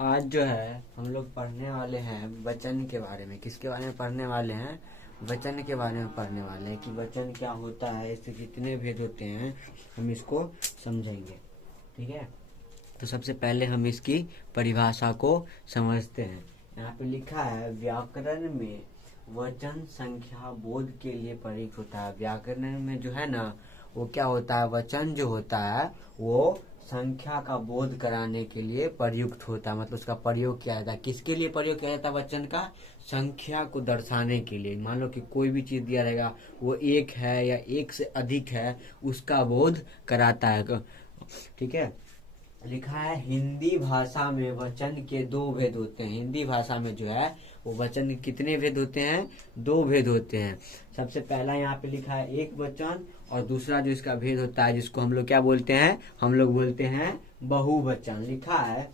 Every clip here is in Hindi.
आज जो है हम लोग पढ़ने वाले हैं वचन के बारे में। किसके बारे में पढ़ने वाले हैं? वचन के बारे में पढ़ने वाले हैं कि वचन क्या होता है, इससे कितने भेद होते हैं, हम इसको समझेंगे। ठीक है, तो सबसे पहले हम इसकी परिभाषा को समझते हैं। यहाँ पे लिखा है व्याकरण में वचन संख्या बोध के लिए प्रयुक्त होता है। व्याकरण में जो है ना, वो क्या होता है, वचन जो होता है वो संख्या का बोध कराने के लिए प्रयुक्त होता है। मतलब उसका प्रयोग किया जाता है। किसके लिए प्रयोग किया जाता है वचन का? संख्या को दर्शाने के लिए। मान लो कि कोई भी चीज दिया रहेगा, वो एक है या एक से अधिक है, उसका बोध कराता है। ठीक है, लिखा है हिंदी भाषा में वचन के दो भेद होते हैं। हिंदी भाषा में जो है वो वचन के कितने भेद होते हैं? दो भेद होते हैं। सबसे पहला यहाँ पे लिखा है एक वचन, और दूसरा जो इसका भेद होता है जिसको हम लोग क्या बोलते हैं? हम लोग बोलते हैं बहुवचन। लिखा है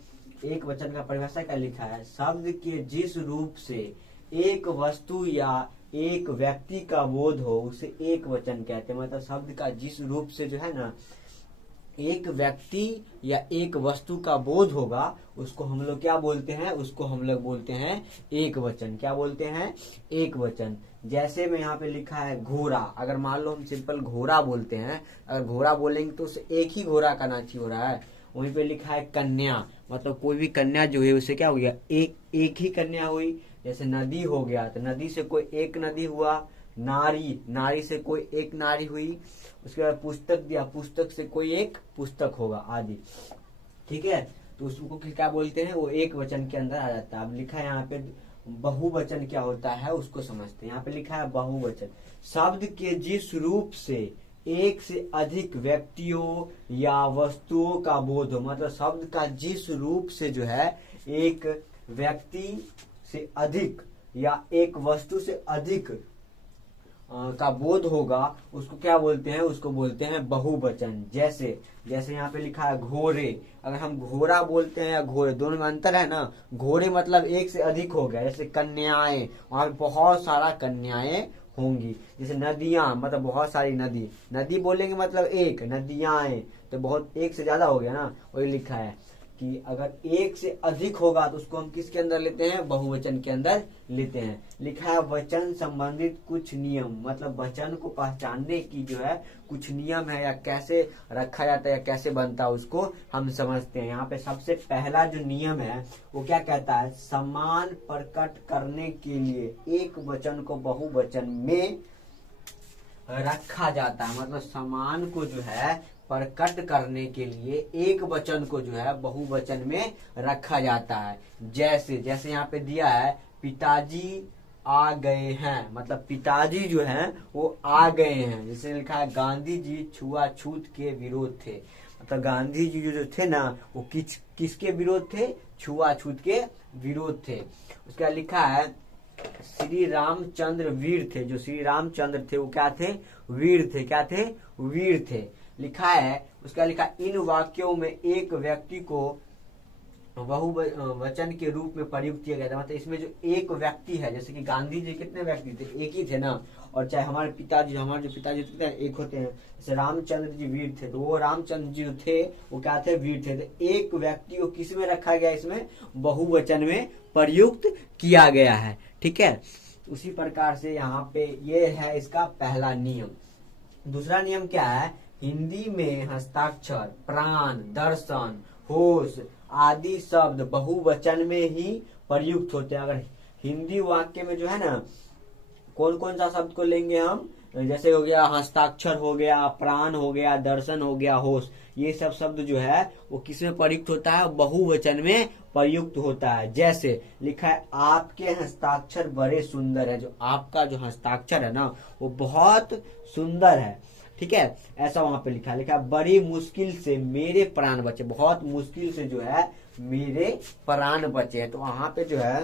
एक वचन का परिभाषा क्या लिखा है? शब्द के जिस रूप से एक वस्तु या एक व्यक्ति का बोध हो उसे एक वचन कहते हैं। मतलब शब्द का जिस रूप से जो है ना एक व्यक्ति या एक वस्तु का बोध होगा, उसको हम लोग क्या बोलते हैं? उसको हम लोग बोलते हैं एक वचन। क्या बोलते हैं? एक वचन। जैसे में यहाँ पे लिखा है घोड़ा। अगर मान लो हम सिंपल घोड़ा बोलते हैं, अगर घोड़ा बोलेंगे तो उससे एक ही घोड़ा का नाची हो रहा है। वहीं पे लिखा है कन्या, मतलब कोई भी कन्या जो है उससे क्या हो गया? एक ही कन्या हुई। जैसे नदी हो गया तो नदी से कोई एक नदी हुआ। नारी, नारी से कोई एक नारी हुई। उसके बाद पुस्तक दिया, पुस्तक से कोई एक पुस्तक होगा आदि। ठीक है, तो उसको क्या बोलते हैं? वो एक वचन के अंदर आ जाता है। अब लिखा है यहाँ पे बहुवचन क्या होता है उसको समझते हैं। यहाँ पे लिखा है बहुवचन, शब्द के जिस रूप से एक से अधिक व्यक्तियों या वस्तुओं का बोध हो। मतलब शब्द का जिस रूप से जो है एक व्यक्ति से अधिक या एक वस्तु से अधिक का बोध होगा, उसको क्या बोलते हैं? उसको बोलते हैं बहुवचन। जैसे जैसे यहाँ पे लिखा है घोड़े। अगर हम घोड़ा बोलते हैं या घोड़े, दोनों में अंतर है ना। घोड़े मतलब एक से अधिक हो गया। जैसे कन्याएं, वहां पे बहुत सारा कन्याएं होंगी। जैसे नदियां, मतलब बहुत सारी नदी। नदी बोलेंगे मतलब एक, नदियां तो बहुत, एक से ज्यादा हो गया ना। वही लिखा है कि अगर एक से अधिक होगा तो उसको हम किसके अंदर लेते हैं? बहुवचन के अंदर लेते हैं। लिखा है वचन संबंधित कुछ नियम। मतलब वचन को पहचानने की जो है कुछ नियम है, या कैसे रखा जाता है या कैसे बनता है उसको हम समझते हैं। यहाँ पे सबसे पहला जो नियम है वो क्या कहता है? समान प्रकट करने के लिए एक वचन को बहुवचन में रखा जाता है। मतलब समान को जो है प्रकट करने के लिए एक वचन को जो है बहुवचन में रखा जाता है। जैसे जैसे यहाँ पे दिया है पिताजी आ गए हैं, मतलब पिताजी जो हैं वो आ गए हैं। जैसे लिखा है गांधी जी छुआछूत के विरोध थे। मतलब गांधी जी जो थे ना, वो किसके विरोध थे? छुआछूत के विरोध थे। उसके बाद लिखा है श्री रामचंद्र वीर थे। जो श्री रामचंद्र थे वो क्या थे? वीर थे। क्या थे? वीर थे। लिखा है, उसका लिखा इन वाक्यों में एक व्यक्ति को बहुवचन के रूप में प्रयुक्त किया गया था। मतलब इसमें जो एक व्यक्ति है, जैसे कि गांधी जी कितने व्यक्ति थे? एक ही थे ना। और चाहे हमारे पिताजी, हमारे जो पिताजी थे एक होते हैं। जैसे रामचंद्र जी वीर थे, तो वो रामचंद्र जी जो थे वो क्या थे? वीर थे। तो एक व्यक्ति को किस में रखा गया? इसमें बहुवचन में प्रयुक्त किया गया है। ठीक है, उसी प्रकार से यहाँ पे ये है इसका पहला नियम। दूसरा नियम क्या है? हिंदी में हस्ताक्षर, प्राण, दर्शन, होश आदि शब्द बहुवचन में ही प्रयुक्त होते हैं। अगर हिंदी वाक्य में जो है ना, कौन कौन सा शब्द को लेंगे हम? जैसे हो गया हस्ताक्षर, हो गया प्राण, हो गया दर्शन, हो गया होश। ये सब शब्द जो है वो किसमें प्रयुक्त होता है? बहुवचन में प्रयुक्त होता है। जैसे लिखा है आपके हस्ताक्षर बड़े सुंदर है। जो आपका जो हस्ताक्षर है ना वो बहुत सुंदर है। ठीक है, ऐसा वहां पे लिखा है बड़ी मुश्किल से मेरे प्राण बचे। बहुत मुश्किल से जो है मेरे प्राण बचे। तो वहां पे जो है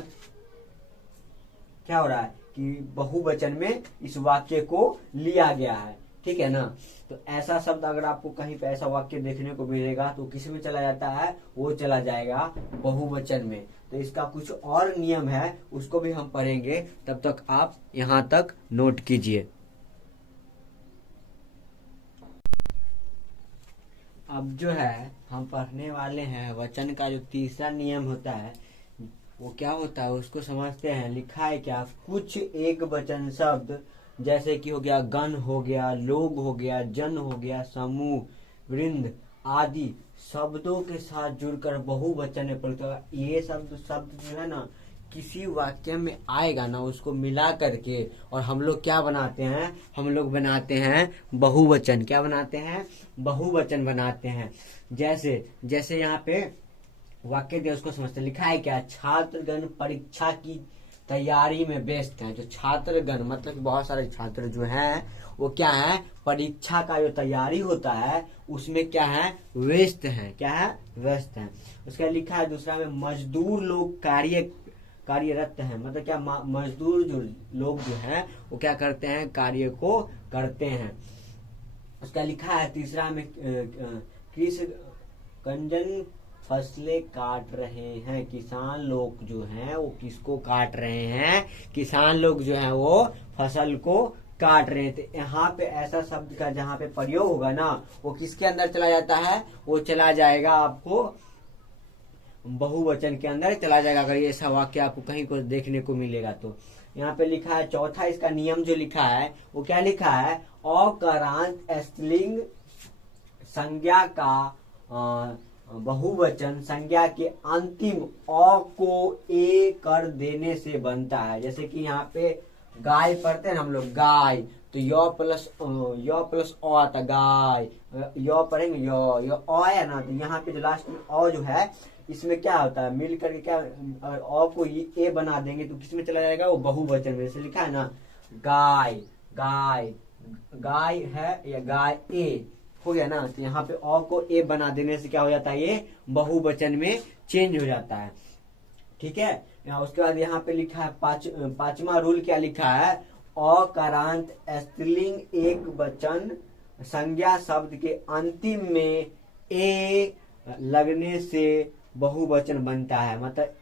क्या हो रहा है कि बहुवचन में इस वाक्य को लिया गया है। ठीक है ना। तो ऐसा शब्द अगर आपको कहीं पे ऐसा वाक्य देखने को मिलेगा तो किस में चला जाता है? वो चला जाएगा बहुवचन में। तो इसका कुछ और नियम है, उसको भी हम पढ़ेंगे। तब तक आप यहां तक नोट कीजिए। अब जो है हम पढ़ने वाले हैं वचन का जो तीसरा नियम होता है वो क्या होता है उसको समझते हैं। लिखा है क्या, कुछ एक वचन शब्द जैसे कि हो गया गण, हो गया लोग, हो गया जन, हो गया समूह, वृंद आदि शब्दों के साथ जुड़कर बहुवचन में प्रयुक्त होगा। ये शब्द जो है ना किसी वाक्य में आएगा ना उसको मिला करके और हम लोग क्या बनाते हैं, हम लोग बनाते हैं बहुवचन। क्या बनाते हैं, बहुवचन बनाते हैं। जैसे यहाँ पे वाक्य दिया उसको समझते। लिखा है क्या, छात्रगण परीक्षा की तैयारी में व्यस्त हैं। जो छात्रगण मतलब कि बहुत सारे छात्र जो हैं वो क्या है, परीक्षा का जो तैयारी होता है उसमें क्या है, व्यस्त हैं। क्या है, व्यस्त हैं। उसका लिखा है दूसरा में, मजदूर लोग कार्यरत हैं। मतलब क्या, मजदूर जो लोग जो हैं वो क्या करते हैं, कार्य को करते हैं। उसका लिखा है तीसरा में, कंजन फसलें काट रहे हैं। किसान लोग जो हैं वो किसको काट रहे हैं, किसान लोग जो हैं वो फसल को काट रहे हैं। तो यहाँ पे ऐसा शब्द का जहाँ पे प्रयोग होगा ना वो किसके अंदर चला जाता है, वो चला जाएगा आपको बहुवचन के अंदर चला जाएगा। अगर ये ऐसा वाक्य आपको कहीं को देखने को मिलेगा तो यहाँ पे लिखा है चौथा इसका नियम जो लिखा है वो क्या लिखा है, अकारांत स्त्रीलिंग संज्ञा का बहुवचन संज्ञा के अंतिम अ को ए कर देने से बनता है। जैसे कि यहाँ पे गाय पढ़ते हैं हम लोग, गाय, तो य प्लस अ आता गाय, य पढ़ेंगे य अ है ना, तो यहाँ पे जो लास्ट में अ जो है इसमें क्या होता है, मिल करके क्या, अगर अ को ए बना देंगे तो किस में चला जाएगा, वो बहुवचन में। जैसे लिखा है ना, गाय, गाय, गाय है या गाय ए हो गया ना, तो यहाँ पे अ को ए बना देने से क्या हो जाता है, ये बहुवचन में चेंज हो जाता है। ठीक है। उसके बाद यहाँ पे लिखा है पांचवा रूल क्या लिखा है, अकारांत स्त्रीलिंग एक वचन संज्ञा शब्द के अंतिम में ए लगने से बहुवचन बनता है। मतलब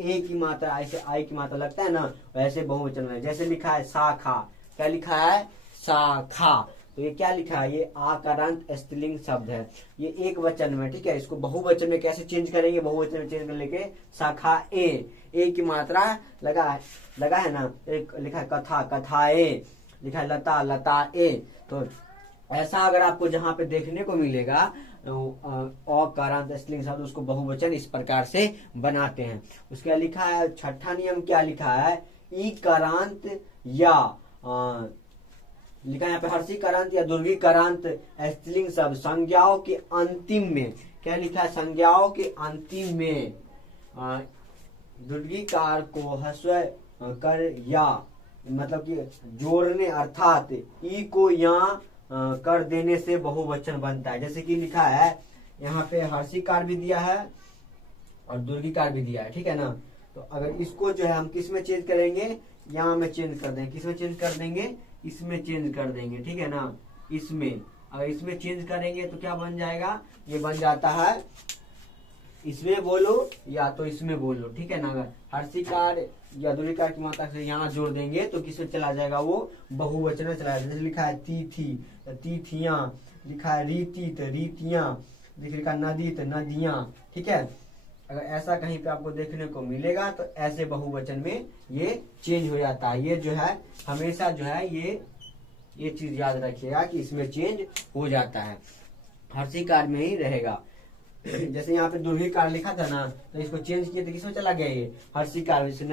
ए की मात्रा ऐसे आई की मात्रा लगता है ना वैसे बहुवचन में। जैसे लिखा है शाखा, क्या लिखा है, शाखा, तो ये क्या लिखा है, ये आकारांत स्त्रीलिंग शब्द है, ये एक वचन में। ठीक है। इसको बहुवचन में कैसे चेंज करेंगे, बहुवचन में चेंज करने के शाखा ए की मात्रा लगा है ना। एक लिखा है कथा, कथाए, लिखा है लता, लताए। तो ऐसा अगर आपको जहां पे देखने को मिलेगा अकारांत स्त्रीलिंग शब्द उसको बहुवचन इस प्रकार से बनाते हैं। उसके लिखा है छठा नियम क्या लिखा है, ईकारांत या लिखा है यहाँ पे हर्षीकारांत या दुर्गीकारांत स्त्रीलिंग शब्द संज्ञाओं के अंतिम में, क्या लिखा है, संज्ञाओं के अंतिम में दुर्गीकार को हस्व कर या मतलब कि जोड़ने अर्थात ई को या कर देने से बहुवचन बनता है। जैसे कि लिखा है यहाँ पे हर्षीकार भी दिया है और दुर्गीकार भी दिया है। ठीक है ना। तो अगर इसको जो है हम किस में चेंज करेंगे, यहाँ में चेंज कर देंगे। किस में चेंज कर देंगे, इसमें चेंज कर देंगे। ठीक है ना। इसमें अगर इसमें चेंज करेंगे तो क्या बन जाएगा, ये बन जाता है इसमें बोलो या तो इसमें बोलो। ठीक है ना। अगर हर्षीकार या दुर्गीकार की मात्रा से यहाँ जोड़ देंगे तो किसमें चला जाएगा, वो बहुवचन में चला जाएगा। जैसे लिखा है तिथि, तिथियां, लिखा है रीति तो रीतियां, लिखा नदी तो नदियां। ठीक है। अगर ऐसा कहीं पे आपको देखने को मिलेगा तो ऐसे बहुवचन में ये चेंज हो जाता है। ये जो है हमेशा जो है ये चीज याद रखिएगा कि इसमें चेंज हो जाता है, हर्षीकार में ही रहेगा। जैसे यहाँ पे दुर्घीकार लिखा था ना तो इसको चेंज किए तो किसमें चला गया, ये हर्षीकार। जैसे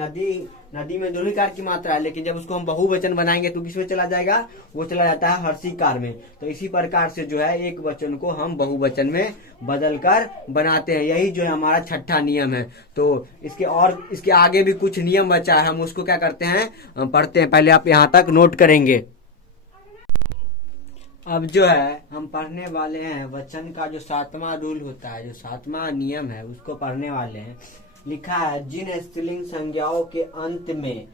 नदी में दुर्घीकार की मात्रा है लेकिन जब उसको हम बहुवचन बनाएंगे तो किसमें चला जाएगा, वो चला जाता है हर्षीकार में। तो इसी प्रकार से जो है एक वचन को हम बहुवचन में बदल कर बनाते हैं। यही जो है हमारा छठा नियम है। तो इसके आगे भी कुछ नियम बचा है, हम उसको क्या करते हैं, पढ़ते हैं। पहले आप यहाँ तक नोट करेंगे। अब जो है हम पढ़ने वाले हैं वचन का जो सातवां रूल होता है, जो सातवां नियम है उसको पढ़ने वाले हैं। लिखा है जिन स्त्रीलिंग संज्ञाओं के अंत में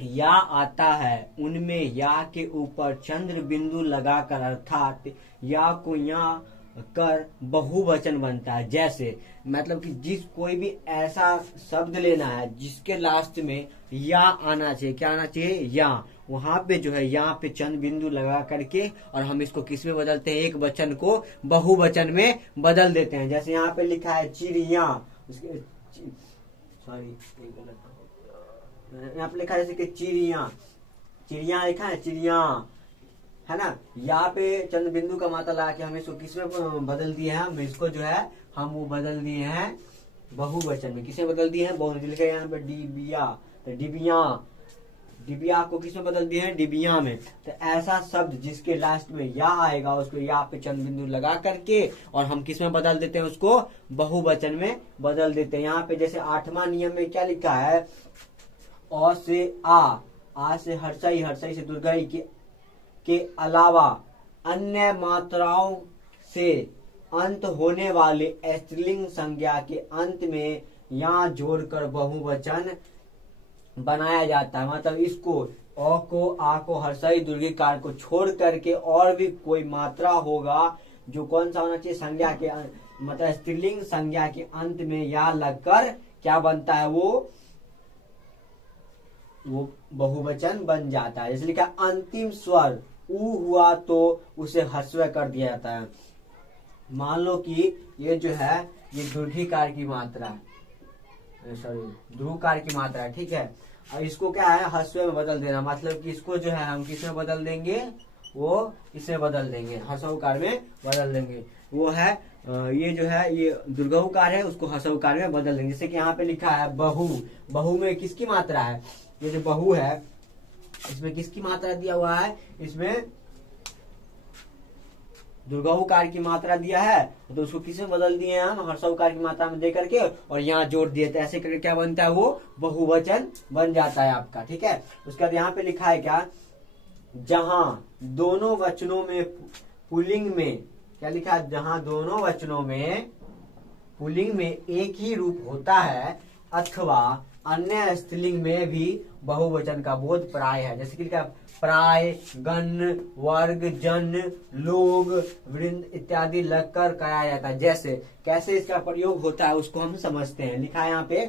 या आता है उनमें या के ऊपर चंद्र बिंदु लगाकर अर्थात या को या कर बहुवचन बनता है। जैसे मतलब कि कोई भी ऐसा शब्द लेना है जिसके लास्ट में या आना चाहिए, क्या आना चाहिए, या, वहां पे जो है यहाँ पे चंद बिंदु लगा करके और हम इसको किस में बदलते हैं, एक वचन को बहुवचन में बदल देते हैं। जैसे यहाँ पे लिखा है चिड़िया, सॉरी यहाँ पे लिखा है जैसे कि चिड़िया, चिड़िया लिखा है चिड़िया, है ना। यहाँ पे चंद बिंदु का मात्रा लगा के हम इसको किस में बदल दिए हैं, हम इसको जो है हम वो बदल दिए हैं बहुवचन में। किसमें बदल दिए हैं, बहुवचन। लिखा है यहाँ पे डिबिया, तो डिबिया, डिबिया को किस में बदल दिए हैं, डिबिया में। तो ऐसा शब्द जिसके लास्ट में या आएगा उसको यहाँ पे चंद बिंदु लगा करके और हम किस में बदल देते हैं, उसको बहुवचन में बदल देते हैं। यहाँ पे जैसे 8वां नियम में क्या लिखा है, अ से आ से हर्षई, हर्षई से दुर्गई के अलावा अन्य मात्राओं से अंत होने वाले स्त्रीलिंग संज्ञा के अंत में यहाँ जोड़कर बहुवचन बनाया जाता है। मतलब इसको अ को, आ को, हर्षई दीर्घिकार को छोड़ करके और भी कोई मात्रा होगा जो कौन सा होना चाहिए, संज्ञा के मतलब स्त्रीलिंग संज्ञा के अंत में या लगकर क्या बनता है, वो बहुवचन बन जाता है। जैसे लिखा अंतिम स्वर ऊ हुआ तो उसे ह्रस्व कर दिया जाता है। मान लो कि ये जो है ये दीर्घिकार की मात्रा है, सॉरी ध्रुवकार की मात्रा है, ठीक है। और इसको क्या है, ह्रस्व में बदल देना, मतलब कि इसको जो है हम किस में बदल देंगे, वो इसमें बदल देंगे, ह्रस्वकार में बदल देंगे। वो है ये जो है ये दुर्घवकार है, उसको ह्रस्वकार में बदल देंगे। जैसे कि यहाँ पे लिखा है बहु, बहु में किसकी मात्रा है, ये जो बहु है इसमें किसकी मात्रा दिया हुआ है, इसमें दुर्घवकार की मात्रा दिया है, तो उसको किसमें बदल दिए हम, ह्रस्वकार की मात्रा में दे करके और यहाँ जोड़ दिए, तो ऐसे करके क्या बनता है, वो बहुवचन बन जाता है आपका, ठीक है। उसके बाद यहाँ पे लिखा है क्या, जहां दोनों वचनों में पुल्लिंग में क्या लिखा है, जहां दोनों वचनों में पुल्लिंग में एक ही रूप होता है अथवा अन्य स्त्रीलिंग में भी बहुवचन का बोध प्राय है। जैसे कि लिखा प्राय, गण, वर्ग, जन, लोग, वृंद इत्यादि लगकर कराया जाता है। जैसे कैसे इसका प्रयोग होता है उसको हम समझते हैं। लिखा है यहाँ पे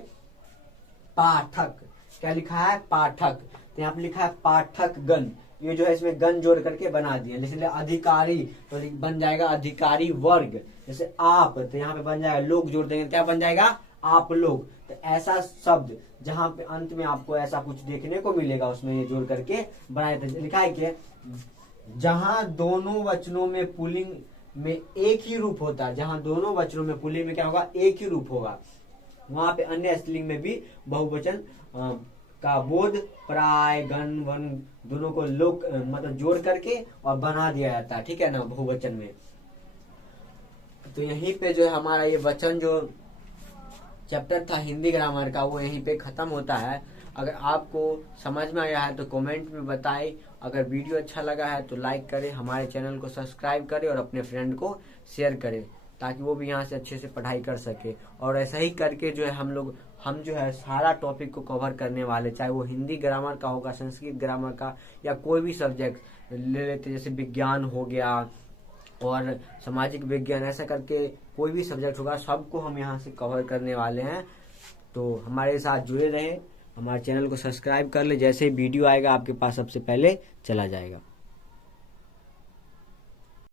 पाठक, क्या लिखा है, पाठक, तो यहाँ पे लिखा है पाठक गण, ये जो है इसमें गण जोड़ करके बना दिया। जैसे अधिकारी तो बन जाएगा अधिकारी वर्ग, जैसे आप तो यहाँ पे बन जाएगा लोग जोड़ देंगे, क्या बन जाएगा, आप लोग। तो ऐसा शब्द जहां पे अंत में आपको ऐसा कुछ देखने को मिलेगा उसमें ये जोड़ करके बनाया था। लिखा है कि जहां दोनों वचनों में पुल्लिंग में एक ही रूप होता है, जहां दोनों वचनों में पुल्लिंग में क्या होगा, एक ही रूप होगा, वहां पे अन्य स्त्रीलिंग में भी बहुवचन का बोध प्राय, गण, वन दोनों को लोग मतलब जोड़ करके और बना दिया जाता है, ठीक है ना, बहुवचन में। तो यहीं पे जो है हमारा ये वचन जो चैप्टर था हिंदी ग्रामर का वो यहीं पे खत्म होता है। अगर आपको समझ में आया है तो कमेंट में बताएं। अगर वीडियो अच्छा लगा है तो लाइक करें, हमारे चैनल को सब्सक्राइब करें और अपने फ्रेंड को शेयर करें ताकि वो भी यहाँ से अच्छे से पढ़ाई कर सके। और ऐसा ही करके जो है हम जो है सारा टॉपिक को कवर करने वाले, चाहे वो हिंदी ग्रामर का होगा, संस्कृत ग्रामर का, या कोई भी सब्जेक्ट ले लेते, जैसे विज्ञान हो गया और सामाजिक विज्ञान, ऐसा करके कोई भी सब्जेक्ट होगा सबको हम यहाँ से कवर करने वाले हैं। तो हमारे साथ जुड़े रहे, हमारे चैनल को सब्सक्राइब कर ले, जैसे ही वीडियो आएगा आपके पास सबसे पहले चला जाएगा।